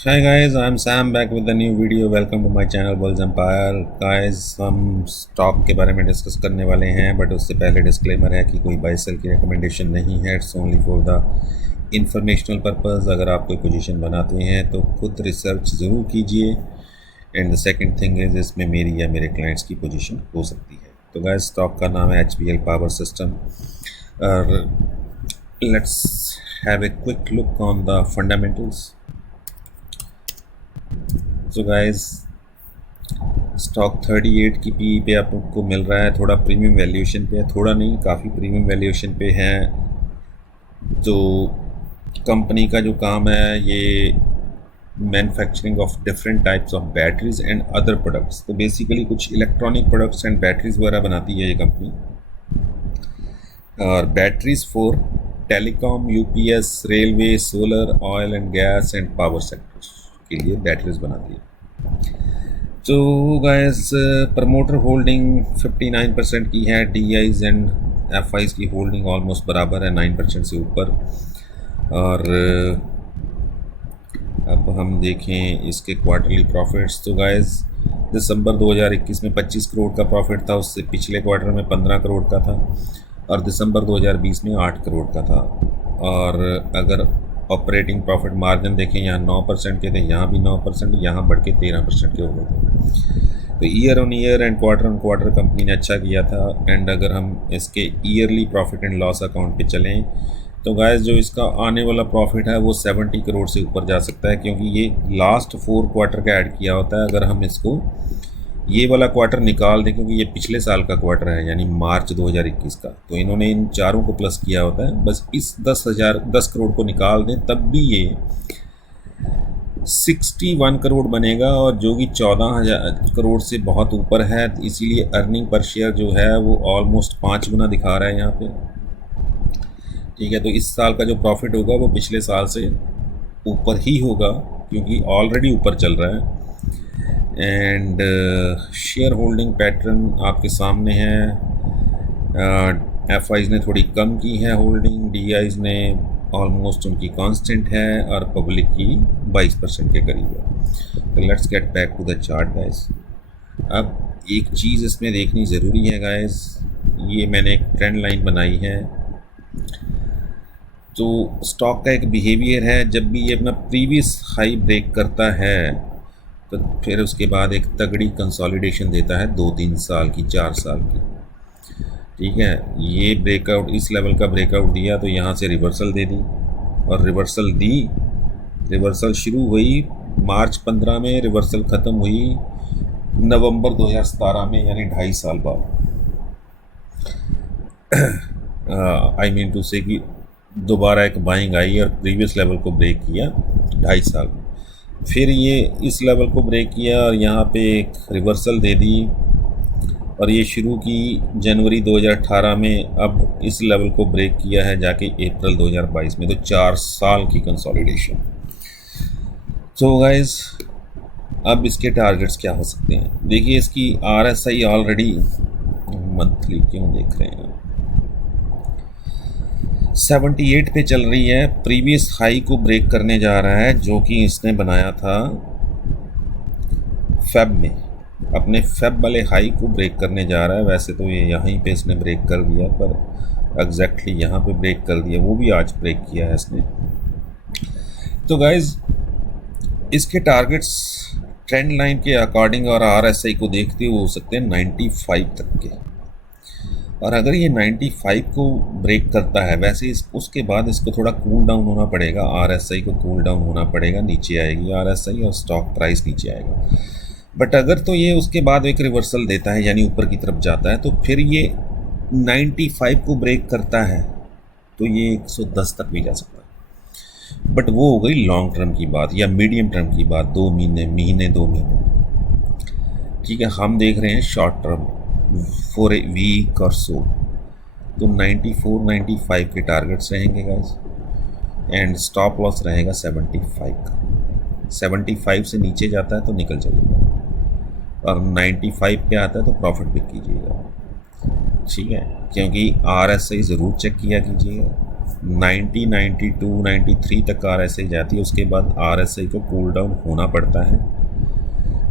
Hi guys, I'm Sam back with the new video. Welcome to my channel Bulls Empire. Guys, हम stock के बारे में discuss करने वाले हैं, बट उससे पहले डिस्क्लेमर है कि कोई बाय सेल की रिकमेंडेशन नहीं है. It's only for the informational purpose. अगर आप कोई पोजीशन बनाते हैं तो खुद रिसर्च ज़रूर कीजिए. And the second thing is इसमें मेरी या मेरे क्लाइंट्स की पोजीशन हो सकती है. तो गाइस, स्टॉक का नाम है HBL पावर सिस्टम. और let's have a quick look on the fundamentals. So guys, stock 38 की पी पे आपको मिल रहा है. थोड़ा प्रीमियम वैल्यूएशन पे है, थोड़ा नहीं काफ़ी प्रीमियम वैल्यूएशन पे है. तो कंपनी का जो काम है ये manufacturing of different types of batteries and other products. तो बेसिकली कुछ इलेक्ट्रॉनिक प्रोडक्ट्स एंड बैटरीज वगैरह बनाती है ये कंपनी. और batteries for telecom, UPS, railway, solar, oil and gas and power sectors के लिए बैटरीज बनाती है. तो गाइस, प्रमोटर होल्डिंग 59% की है. डीआईज एंड एफआईज की होल्डिंग ऑलमोस्ट बराबर है, 9% से ऊपर. और अब हम देखें इसके क्वार्टरली प्रॉफिट्स. तो गाइस, दिसंबर 2021 में 25 करोड़ का प्रॉफिट था, उससे पिछले क्वार्टर में 15 करोड़ का था, और दिसंबर 2020 में 8 करोड़ का था. और अगर ऑपरेटिंग प्रॉफिट मार्जिन देखें, यहाँ 9% के थे, यहाँ भी 9%, यहाँ बढ़ के 13% के हो गए थे. तो year on year and quarter on quarter company ने अच्छा किया था. एंड अगर हम इसके yearly profit and loss account पे चलें तो गाइस, जो इसका आने वाला प्रॉफिट है वो 70 करोड़ से ऊपर जा सकता है, क्योंकि ये लास्ट 4 क्वार्टर का ऐड किया होता है. अगर हम इसको ये वाला क्वार्टर निकाल दें, क्योंकि ये पिछले साल का क्वार्टर है यानी मार्च 2021 का, तो इन्होंने इन चारों को प्लस किया होता है. बस इस 10 करोड़ को निकाल दें तब भी ये 61 करोड़ बनेगा, और जो कि 14,000 करोड़ से बहुत ऊपर है. इसीलिए अर्निंग पर शेयर जो है वो ऑलमोस्ट 5 गुना दिखा रहा है यहाँ पे. ठीक है, तो इस साल का जो प्रॉफिट होगा वो पिछले साल से ऊपर ही होगा, क्योंकि ऑलरेडी ऊपर चल रहा है. एंड शेयर होल्डिंग पैटर्न आपके सामने है. एफआईज ने थोड़ी कम की है होल्डिंग, डीआईज ने ऑलमोस्ट उनकी कांस्टेंट है, और पब्लिक की 22% के करीब है. तो let's get back to the chart guys. अब एक चीज़ इसमें देखनी ज़रूरी है गाइस, ये मैंने एक ट्रेंड लाइन बनाई है. तो स्टॉक का एक बिहेवियर है, जब भी ये अपना प्रीवियस हाई ब्रेक करता है तो फिर उसके बाद एक तगड़ी कंसोलिडेशन देता है 2-3 साल की, 4 साल की. ठीक है, ये ब्रेकआउट इस लेवल का ब्रेकआउट दिया तो यहाँ से रिवर्सल दे दी, और रिवर्सल शुरू हुई मार्च 15 में, रिवर्सल ख़त्म हुई नवंबर 2017 में, यानी 2.5 साल बाद. आई मीन टू से कि दोबारा एक बाइंग आई और प्रीवियस लेवल को ब्रेक किया 2.5 साल में. फिर ये इस लेवल को ब्रेक किया और यहाँ पे एक रिवर्सल दे दी, और ये शुरू की जनवरी 2018 में. अब इस लेवल को ब्रेक किया है जाके अप्रैल 2022 में. तो 4 साल की कंसोलिडेशन. तो गाइस, अब इसके टारगेट्स क्या हो सकते हैं. देखिए, इसकी RSI ऑलरेडी मंथली क्यों देख रहे हैं 78 पे चल रही है. प्रीवियस हाई को ब्रेक करने जा रहा है, जो कि इसने बनाया था फेब में. अपने फेब वाले हाई को ब्रेक करने जा रहा है. वैसे तो ये यहीं पे इसने ब्रेक कर दिया, पर एग्जैक्टली यहाँ पे ब्रेक कर दिया, वो भी आज ब्रेक किया है इसने. तो गाइज, इसके टारगेट्स ट्रेंड लाइन के अकॉर्डिंग और RSI को देखते हुए हो सकते हैं 95 तक के. और अगर ये 95 को ब्रेक करता है, वैसे उसके बाद इसको थोड़ा कूल डाउन होना पड़ेगा. RSI को कूल डाउन होना पड़ेगा, नीचे आएगी RSI और स्टॉक प्राइस नीचे आएगा. बट अगर तो ये उसके बाद एक रिवर्सल देता है, यानी ऊपर की तरफ जाता है, तो फिर ये 95 को ब्रेक करता है तो ये 110 तक भी जा सकता है. बट वो हो गई लॉन्ग टर्म की बात या मीडियम टर्म की बात, 2 महीने 2 महीने. ठीक है, हम देख रहे हैं short term for a week और सो. तो 94-95 के टारगेट्स रहेंगे गाइस, एंड स्टॉप लॉस रहेगा 75 का. 75 से नीचे जाता है तो निकल जाइएगा, और 95 पे आता है तो प्रॉफिट पिक कीजिएगा. ठीक है, क्योंकि RSI ज़रूर चेक किया कीजिएगा. 90, 92, 93 तक RSI जाती है, उसके बाद RSI को कूल डाउन होना पड़ता है।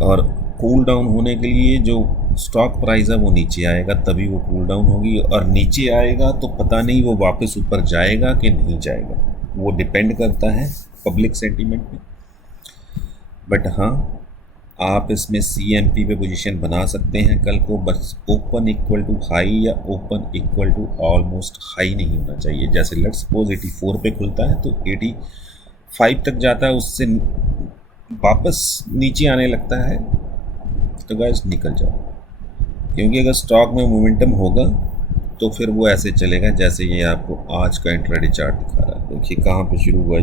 और कूल डाउन होने के लिए जो स्टॉक प्राइस है वो नीचे आएगा, तभी वो कूल डाउन होगी। और नीचे आएगा तो पता नहीं वो वापस ऊपर जाएगा कि नहीं जाएगा, वो डिपेंड करता है पब्लिक सेंटीमेंट पे। बट हाँ, आप इसमें CMP पे पोजीशन बना सकते हैं कल को, बस ओपन इक्वल टू हाई या open equal to almost high नहीं होना चाहिए। जैसे लेट्स सपोज 84 पे खुलता है तो 85 तक जाता है, उससे वापस नीचे आने लगता है तो गाइस निकल जाओ। क्योंकि अगर स्टॉक में मोमेंटम होगा तो फिर वो ऐसे चलेगा जैसे ये आपको आज का इंट्राडे चार्ट दिखा रहा है। देखिए कहाँ पे शुरू हुआ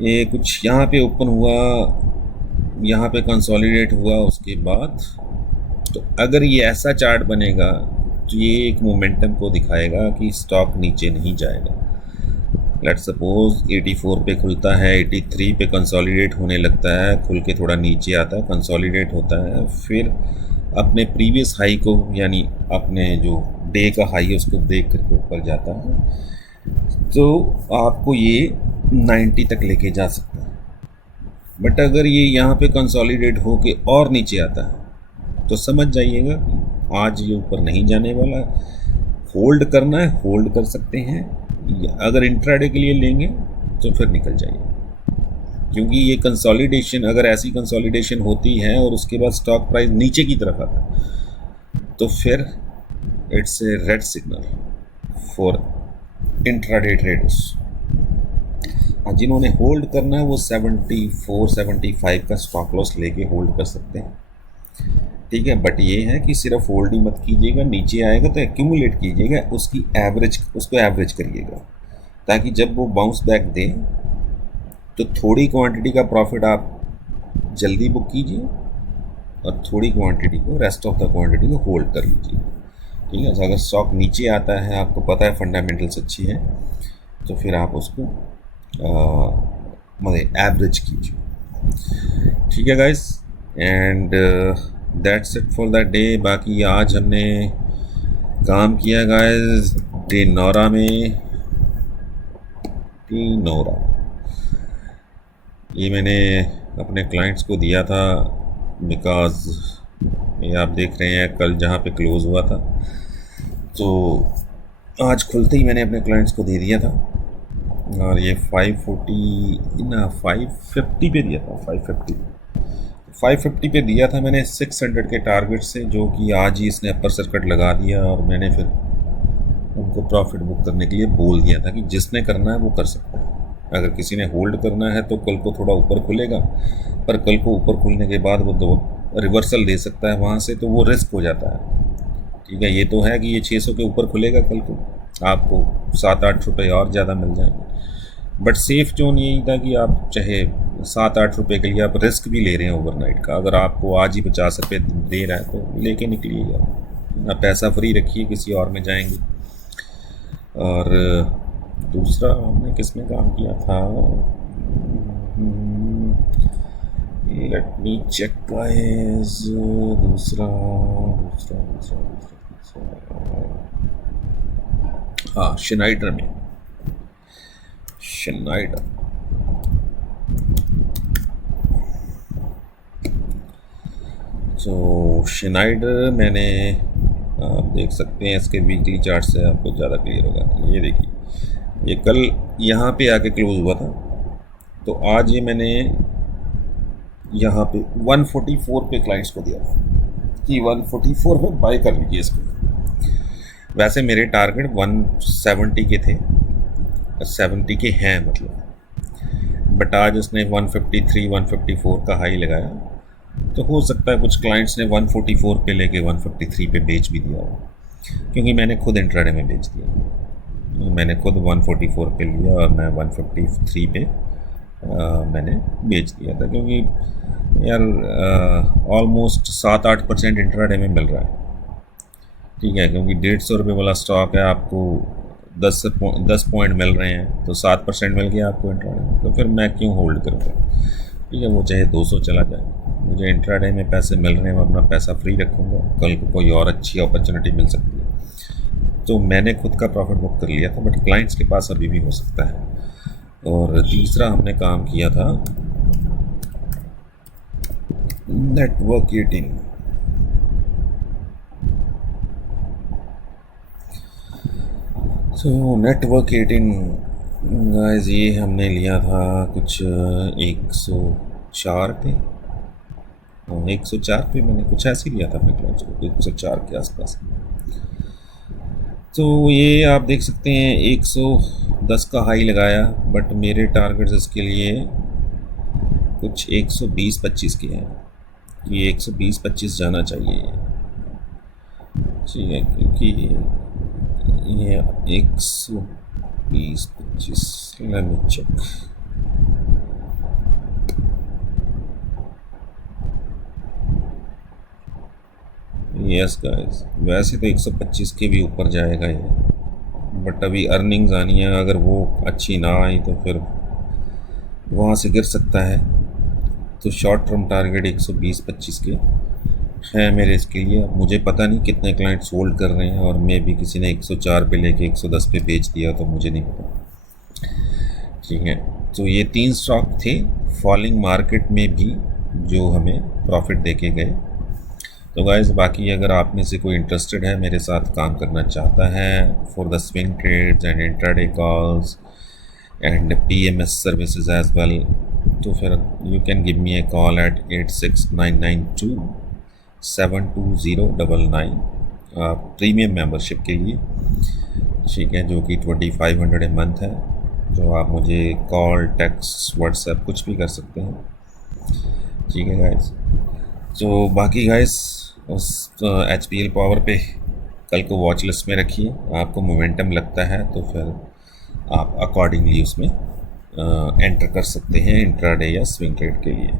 ये कुछ यहाँ पे ओपन हुआ, यहाँ पे कंसोलिडेट हुआ, उसके बाद तो अगर ये ऐसा चार्ट बनेगा तो ये एक मोमेंटम को दिखाएगा कि स्टॉक नीचे नहीं जाएगा। लेट्स सपोज 84 पे खुलता है, 83 पे कंसोलिडेट होने लगता है, खुल के थोड़ा नीचे आता है, कंसोलिडेट होता है, फिर अपने प्रीवियस हाई को यानी अपने जो डे का हाई है उसको ब्रेक करके ऊपर जाता है, तो आपको ये 90 तक लेके जा सकता है। बट अगर ये यहाँ पे कंसोलिडेट होके और नीचे आता है तो समझ जाइएगा आज ये ऊपर नहीं जाने वाला। होल्ड करना है, होल्ड कर सकते हैं, अगर इंट्राडे के लिए लेंगे तो फिर निकल जाइए। क्योंकि ये कंसोलिडेशन, अगर ऐसी कंसोलिडेशन होती है और उसके बाद स्टॉक प्राइस नीचे की तरफ आता है तो फिर it's a red signal for intraday traders. जिन्होंने होल्ड करना है वो 74, 75 का स्टॉप लॉस लेके होल्ड कर सकते हैं, ठीक है। बट ये है कि सिर्फ होल्ड ही मत कीजिएगा, नीचे आएगा तो एक्यूमुलेट कीजिएगा, उसकी एवरेज, उसको एवरेज करिएगा, ताकि जब वो बाउंस बैक दे तो थोड़ी क्वांटिटी का प्रॉफिट आप जल्दी बुक कीजिए और थोड़ी क्वांटिटी को, रेस्ट ऑफ द क्वांटिटी को होल्ड कर लीजिए, ठीक है। अगर स्टॉक नीचे आता है, आपको पता है फंडामेंटल्स अच्छी है, तो फिर आप उसको मतलब एवरेज कीजिए, ठीक है guys. And that's it for the day. बाकी आज हमने काम किया गाइस टिनोरा में, टिनोरा ये मैंने अपने क्लाइंट्स को दिया था, बिकॉज ये आप देख रहे हैं कल जहाँ पे क्लोज़ हुआ था तो आज खुलते ही मैंने अपने क्लाइंट्स को दे दिया था। और ये 550 पे दिया था, 550 पे दिया था मैंने 600 के टारगेट से, जो कि आज ही इसने अपर सर्किट लगा दिया। और मैंने फिर उनको प्रॉफिट बुक करने के लिए बोल दिया था कि जिसने करना है वो कर सकता है। अगर किसी ने होल्ड करना है तो कल को थोड़ा ऊपर खुलेगा, पर कल को ऊपर खुलने के बाद वो रिवर्सल दे सकता है वहाँ से, तो वो रिस्क हो जाता है, ठीक है। ये तो है कि ये 600 के ऊपर खुलेगा, कल को आपको 7-8 रुपये और ज़्यादा मिल जाएंगे। बट सेफ़ जोन यही था कि आप चाहे 7-8 रुपये के लिए आप रिस्क भी ले रहे हैं ओवरनाइट का, अगर आपको आज ही 50 रुपये दे रहा है तो लेके निकलिएगा, ना पैसा फ्री रखिए, किसी और में जाएंगे। और दूसरा हमने किस में काम किया था, लेट मी चेक गाइस, दूसरा हाँ श्नाइडर में, श्नाइडर तो श्नाइडर मैंने, आप देख सकते हैं इसके वीकली चार्ट से आपको ज़्यादा क्लियर होगा। ये देखिए ये कल यहाँ पे आके क्लोज हुआ था, तो आज ये मैंने यहाँ पे 144 पे क्लाइंट्स को दिया था कि 144 पे बाय कर लीजिए इसको। वैसे मेरे टारगेट 170 के थे, 70 के हैं मतलब, बट आज उसने 153, 154 का हाई लगाया, तो हो सकता है कुछ क्लाइंट्स ने 144 पे लेके 153 पे बेच भी दिया हो, क्योंकि मैंने खुद इंट्राडे में बेच दिया। मैंने खुद 144 पे लिया और मैं 153 पे मैंने बेच दिया था, क्योंकि यार ऑलमोस्ट 7-8% इंट्राडे में मिल रहा है, ठीक है। क्योंकि 150 रुपये वाला स्टॉक है, आपको 10 पॉइंट मिल रहे हैं, तो 7% मिल गया आपको इंट्राडे में, तो फिर मैं क्यों होल्ड करूँगा, ठीक है। वो चाहे 200 चला जाए, मुझे इंट्राडे में पैसे मिल रहे हैं, मैं अपना पैसा फ्री रखूँगा, कल को कोई और अच्छी अपॉर्चुनिटी मिल सकती है तो मैंने खुद का प्रॉफिट बुक कर लिया था, बट क्लाइंट्स के पास अभी भी हो सकता है। और तीसरा हमने काम किया था नेटवर्क 18। सो नेटवर्क 18 गाइस, ये हमने लिया था कुछ 104 पे, 104 पे मैंने कुछ ऐसे लिया था अपने क्लाइंट्स को, 104 के आसपास। तो ये आप देख सकते हैं 110 का हाई लगाया, बट मेरे टारगेट्स इसके लिए कुछ 120-25 के हैं। ये 120-25 जाना चाहिए, ठीक है, क्योंकि ये 120-25 let me check. Yes guys, वैसे तो 125 के भी ऊपर जाएगा ये, बट अभी अर्निंग्स आनी है, अगर वो अच्छी ना आई तो फिर वहाँ से गिर सकता है। तो शॉर्ट टर्म टारगेट 120-25 के हैं मेरे इसके लिए। अब मुझे पता नहीं कितने क्लाइंट्स होल्ड कर रहे हैं, और मे भी किसी ने 104 पे लेके 110 पे बेच दिया, तो मुझे नहीं पता, ठीक है। तो ये 3 स्टॉक थे फॉलिंग मार्केट में भी जो हमें प्रॉफिट देके गए। तो गाइस, बाकी अगर आप में से कोई इंटरेस्टेड है, मेरे साथ काम करना चाहता है for the swing trades and intraday calls and PMS services as well, तो फिर you can give me a call at 8699272099 premium membership के लिए, ठीक है, जो कि 2500 ए मंथ है, जो आप मुझे कॉल, टेक्स्ट, व्हाट्सएप कुछ भी कर सकते हैं, ठीक है गाइस। तो बाकी गाइस, उस HPL पावर पे कल को वॉच लिस्ट में रखिए। आपको मोमेंटम लगता है तो फिर आप अकॉर्डिंगली उसमें एंटर कर सकते हैं इंट्राडे या स्विंग ट्रेड के लिए।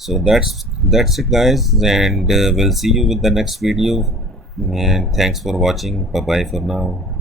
So that's it guys, and will see you with the next video, and thanks for watching, bye bye for now.